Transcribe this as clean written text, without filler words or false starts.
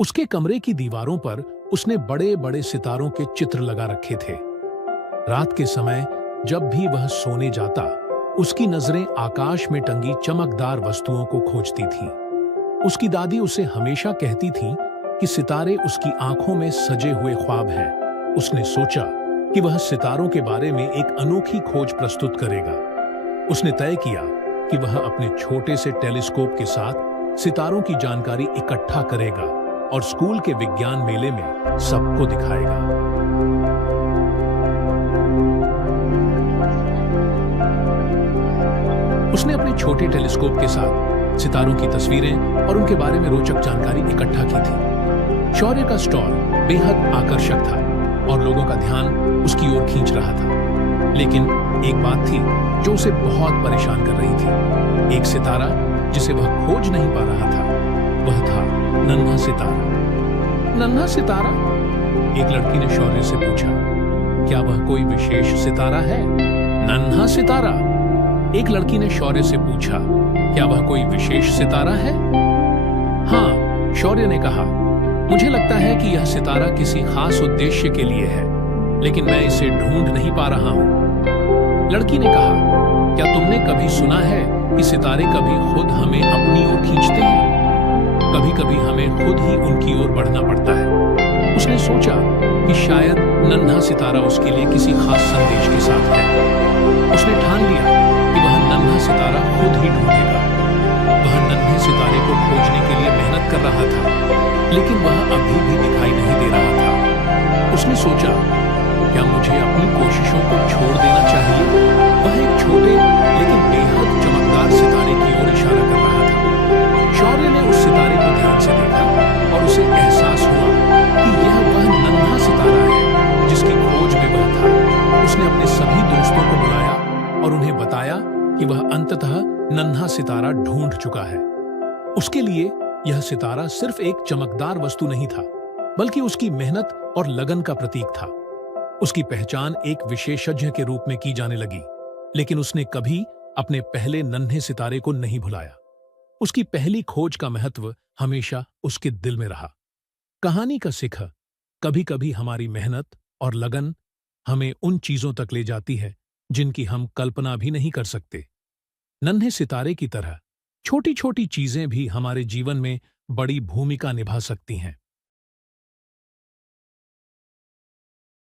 उसके कमरे की दीवारों पर उसने बड़े बड़े सितारों के चित्र लगा रखे थे। रात के समय जब भी वह सोने जाता, उसकी नजरें आकाश में टंगी चमकदार वस्तुओं को खोजती थीं। उसकी दादी उसे हमेशा कहती थीं कि सितारे उसकी आंखों में सजे हुए ख्वाब हैं। उसने सोचा कि वह सितारों के बारे में एक अनोखी खोज प्रस्तुत करेगा। उसने तय किया कि वह अपने छोटे से टेलीस्कोप के साथ सितारों की जानकारी इकट्ठा करेगा और स्कूल के विज्ञान मेले में सबको दिखाएगा। उसने अपने छोटे टेलीस्कोप के साथ सितारों की तस्वीरें और उनके बारे में रोचक जानकारी इकट्ठा की थी। शौर्य का स्टॉल बेहद आकर्षक था और लोगों का ध्यान उसकी ओर खींच रहा था। लेकिन एक बात थी जो उसे बहुत परेशान कर रही थी। एक सितारा जिसे वह खोज नहीं पा रहा था, वह था नन्हा सितारा। नन्हा सितारा? एक लड़की ने शौर्य से पूछा, क्या वह कोई विशेष सितारा है? नन्हा सितारा? एक लड़की ने शौर्य से पूछा, क्या वह कोई विशेष सितारा है? हाँ, शौर्य ने कहा, मुझे लगता है कि यह सितारा किसी खास उद्देश्य के लिए है, लेकिन मैं इसे ढूंढ नहीं पा रहा हूं। लड़की ने कहा, क्या तुमने कभी सुना है कि सितारे कभी खुद हमें अपनी ओर खींचते हैं? कभी कभी हमें खुद ही उनकी ओर बढ़ना पड़ता है। उसने सोचा कि शायद नन्हा सितारा उसके लिए किसी खास संदेश के साथ है। उसने ठान लिया कि वह नन्हा सितारा खुद ही ढूंढेगा। वह नन्हे सितारे को खोजने के लिए मेहनत कर रहा था, लेकिन वह अभी भी दिखाई नहीं दे रहा था। उसने सोचा, क्या मुझे अपनी कोशिशों को छोड़ देना चाहिए? वह एक छोटे लेकिन बेहद चमकदार सितारे की ओर इशारा कर रहा था। शौर्य ने उस सितारे को ध्यान से देखा और उसे एहसास हुआ कि यह वह नन्हा सितारा है जिसकी खोज में वह था। उसने अपने सभी दोस्तों को बुलाया और उन्हें बताया कि वह अंततः नन्हा सितारा ढूंढ चुका है। उसके लिए यह सितारा सिर्फ एक चमकदार वस्तु नहीं था, बल्कि उसकी मेहनत और लगन का प्रतीक था। उसकी पहचान एक विशेषज्ञ के रूप में की जाने लगी, लेकिन उसने कभी अपने पहले नन्हे सितारे को नहीं भुलाया। उसकी पहली खोज का महत्व हमेशा उसके दिल में रहा। कहानी का शिखर, कभी कभी हमारी मेहनत और लगन हमें उन चीजों तक ले जाती है जिनकी हम कल्पना भी नहीं कर सकते। नन्हे सितारे की तरह छोटी छोटी चीजें भी हमारे जीवन में बड़ी भूमिका निभा सकती हैं।